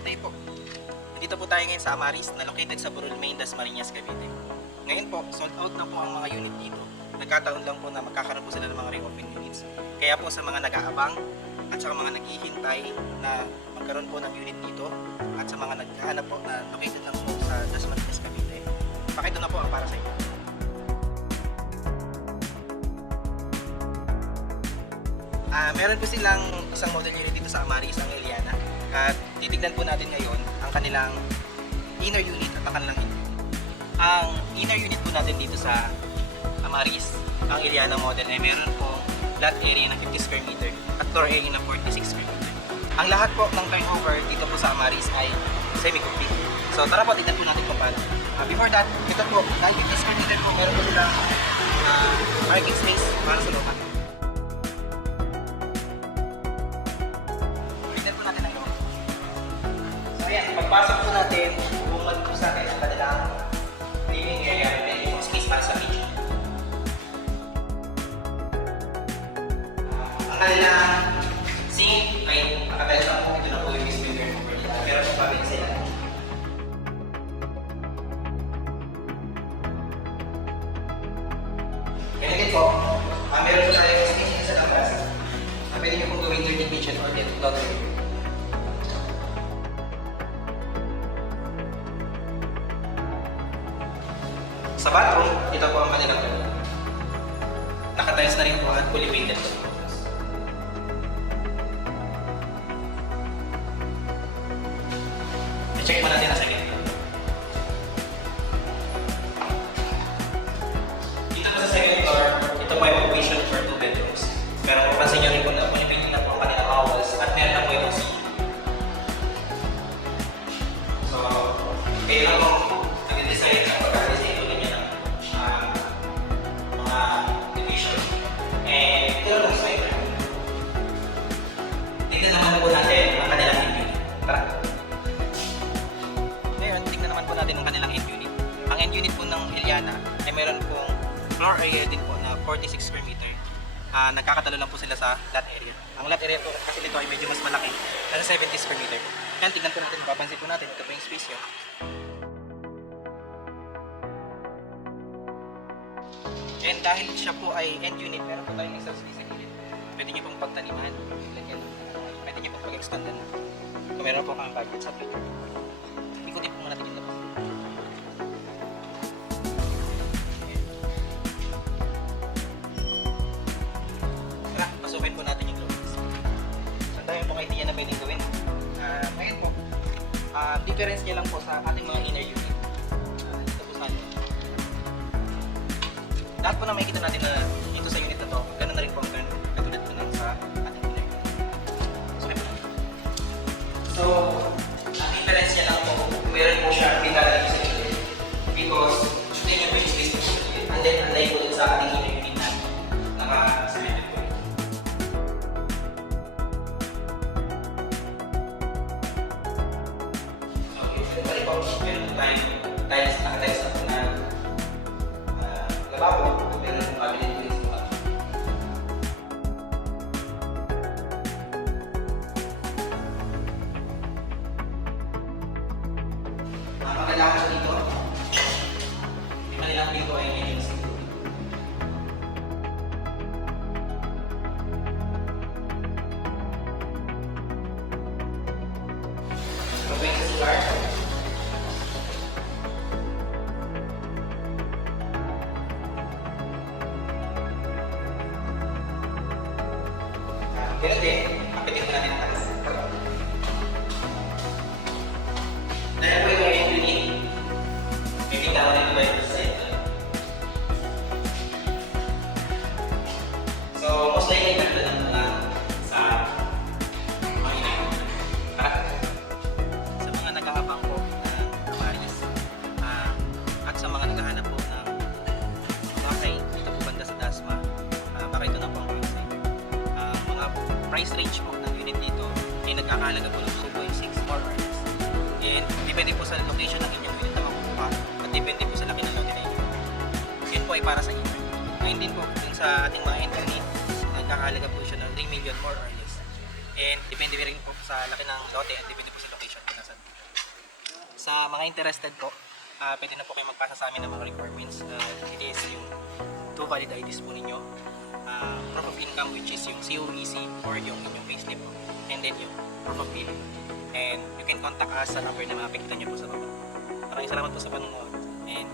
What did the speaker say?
Good day po. Dito po tayo ngayon sa Amaris na located sa Burol Main, Dasmariñas, Cavite. Ngayon po, sold out na po ang mga unit dito. Nagkataon lang po na magkakaroon po sila ng mga reopen units. Kaya po sa mga nag-aabang at sa mga naghihintay na magkaroon po ng unit dito at sa mga naghahanap po na located lang po sa Dasmariñas, Cavite, pakito na po ang para sa inyo. Meron po silang isang model unit dito sa Amaris, ang Eliana. At titignan po natin ngayon ang kanilang inner unit at ang kanilang inner unit. Ang inner unit po natin dito sa Amaris, ang Eliana model, ay meron pong lot area na 50 square meter at floor area na 46 square meter. Ang lahat po ng turnover dito po sa Amaris ay semi-complete. So tara po, tignan po natin kung paano. Before that, ito po, dahil 50 square meter po, meron po silang parking space para sa looban. Ayan, pagpasok po natin, bumalik po sa atin ang kanilang living area and yung space para sa video. Ang kanilang sink ay nakatayo lang po, ito na po yung display turnover nila. Pero kung pabalik sila. Kaya din po, meron po tayo station sa labas. Pwede nyo pong gawing dirty kitchen or laundry room. Sa bathroom, ito po ang kanilang room. Nakatiles na rin po at fully painted po. I-check mo natin ang second floor. Dito po sa second floor, ito po ay provision for 2 bedrooms. Pero mapansin nyo rin po na fully painted na po ang kanilang walls at meron na po yung AC. So, kayo lang po nag-design ang pagkakalis na ito tignan naman po natin ang kanilang end unit. Tara! Ngayon, tignan naman po natin ang kanilang end unit. Ang end unit po ng Eliana ay meron pong floor area din po na 46 square meter. Nagkakatalo lang po sila sa lot area. Ang lot area po kasi dito ay medyo mas malaki. Nasa 70 square meter. Yan, tignan po natin, papansin po natin. Ito po yung space yun. And dahil siya po ay end unit, meron po tayong extra space unit. Pwede nyo pong pagtaniman. Pwede nyo pong pag-expandan. Kung meron po kang budget sa Twitter. Ikutin po muna natin yung labas. Tara, pasukin po natin yung lobbies. Saan tayo po idea na pwedeng gawin? Ngayon po, difference niya lang po sa ating mga inner unit. Dito po sa atin. Lahat po na makikita natin na dito sa unit na to, ganoon na rin po ang katulad po ng sa ating inner unit. So, ang difference niya lang po, meron po siya pinalagay sa unit. Because, ito yung yung space po sa unit. And then, unlike po din sa ating inner unit na naka-cemented po. So, ito pa rin po, meron po tayo tiles na po na lababo, meron po cabinet po rin sa kailangan dito, yung kanilang dito ay medyo siguro. Pagpapin sa solar. Ganun din, kapitin ko natin ang talas. Dahil po yung end unit, may bitawan nito ba yung center. So, most likely ganda lang muna sa mga inay. Sa mga nag-aabang po ng Amaris at sa mga naghahanap po ng bahay dito po banda sa Dasma, baka ito na po ang website. Mga price range po ng unit dito ay nagkakahalaga po ng 2.6 more or less. And depende po sa location ng inyong unit na makukuha at depende po sa laki ng lote na inyo. Yun po ay para sa inyo. Ngayon din po dun sa ating mga end unit, nagkakahalaga po siya ng 3 million more or less. And depende rin po sa laki ng lote at depende po sa location kung nasa Sa mga interested po, pwede na po kayo magpasa sa amin ng mga requirements. It is yung 2 valid IDs po ninyo, proof of income which is yung COEC or yung inyong payslip, and then yung proof of billing. And you can contact us sa number na makikita nyo po sa baba. Maraming salamat po sa panonood and